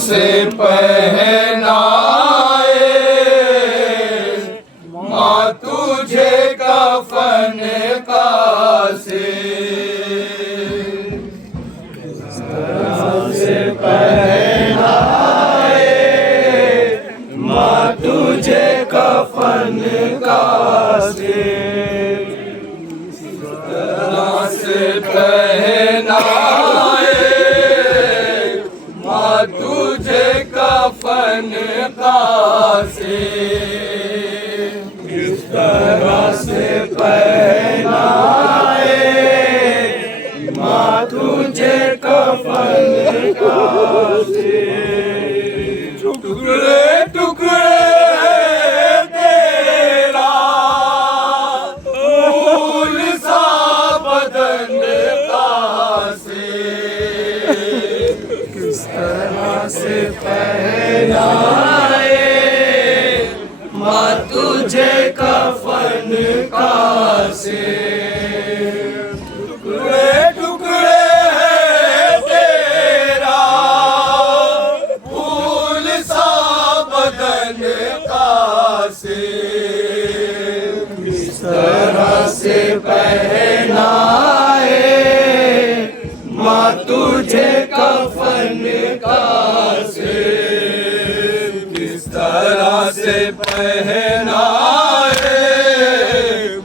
से पहनाए माँ तुझे कफन का से पहनाए माँ तुझे कफन का से पहनाए माँ तुझे कफन का से किस तरह से पहनाए माँ तुझे कफन का से टुकड़े टुकड़े तेरा फूल सा बदन का से किस तरह से पहनाए माँ तुझे कफन का से टुकड़े टुकड़े तेरा फूल सा बदन का से किस तरह से पहनाए माँ तुझे कफन का से किस तरह से पहनाए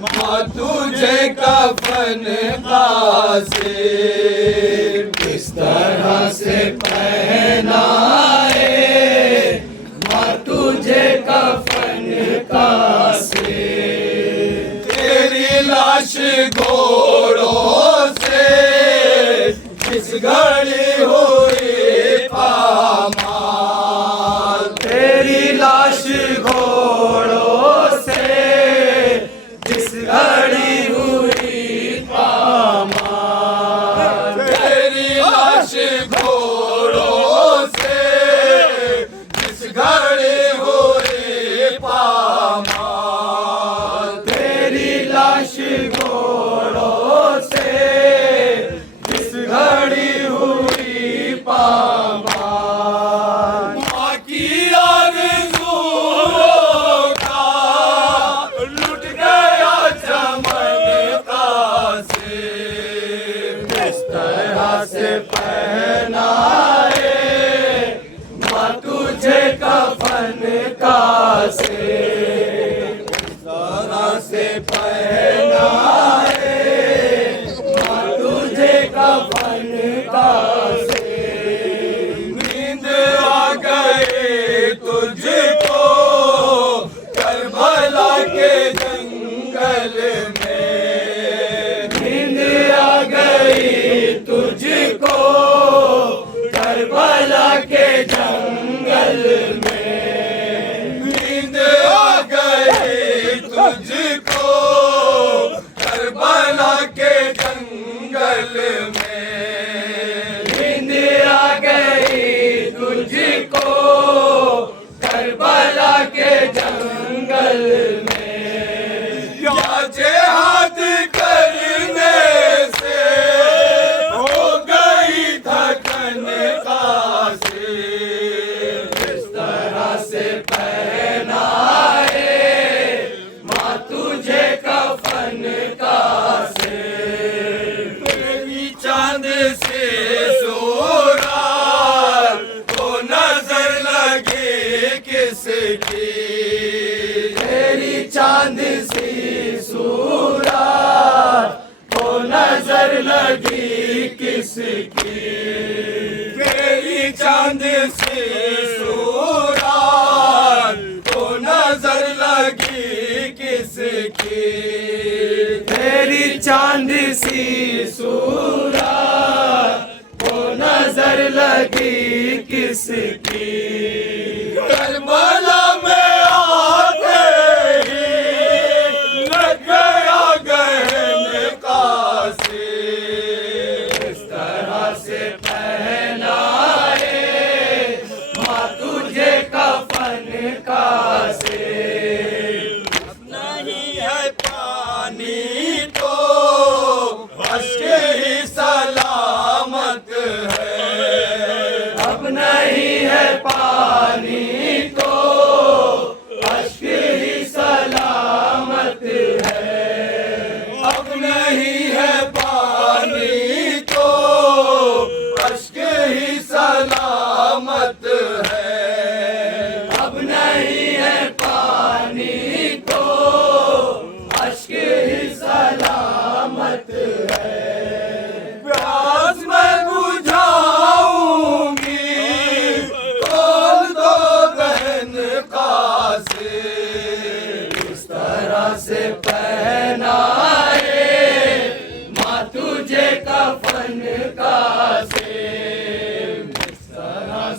माँ तुझे कफन का से किस तरह से पहनाए माँ तुझे कफन का से तेरी लाश घोड़ों से इस घड़ी हुई पामाल तेरी लाश घोड़ों से जिस घड़ी हुई पामाल तेरी लाश घोड़ों से जिस घड़ी हुई पामाल तेरी लाश घोड़ों से जिस घड़ी हुई पामाल माँ की आरज़ुओं का लुट गया चमन का से इस तरह से पहनाए माँ तुझे कफन का से इस तरह से पहनाए माँ तुझे कफन का से नींद आ गई तुझको करबला के जंगल में नींद आ गई तुझको करबला के जंगल में नींद आ गई तुझको करबला के जंगल में नींद आ गई तुझको करबला के जंगल में या जिहाद करने से हो गई थकन का से इस तरह से पहनाए माँ तुझे कफन का से तेरी चांद से सूरत को नजर लगी किसकी तेरी चांद सी सूरत को नजर लगी किसकी तेरी चांद सी सूरत को नजर लगी किसकी तेरी चांद सी सूरत को नजर लगी किसकी करबला में आते ही लग गया गहन का से इस तरह से पहनाए माँ तुझे कफन का से नहीं है पानी तो बस के ही सलामत है अब नहीं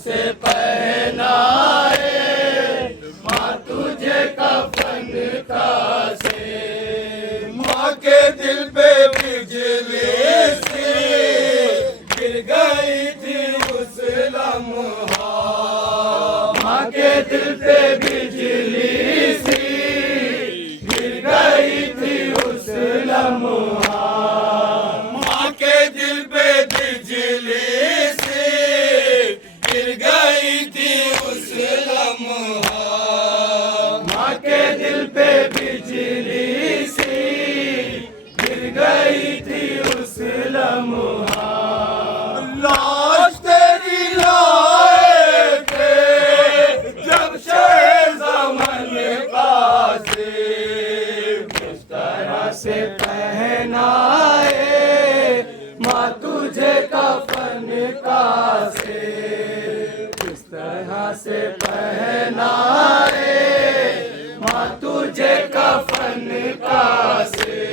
से पहनाए, माँ तुझे कफन का से। माँ के दिल पे बिजली सी गिर गई थी उस लम्हा, माँ के दिल पे बिजली सी गिर गई थी उस लम्हा, माँ के दिल पे बिजली सी गिर गई थी उस लम्हा, माँ के दिल पे बिजली सी गिर गई थी उस लम्हा। लाश तेरी लाए थे जब शेर-ज़मन कासिम, किस तरह से पहनाए माँ तुझे कफन का से, किस तरह से पहनाए माँ तुझे कफन का से।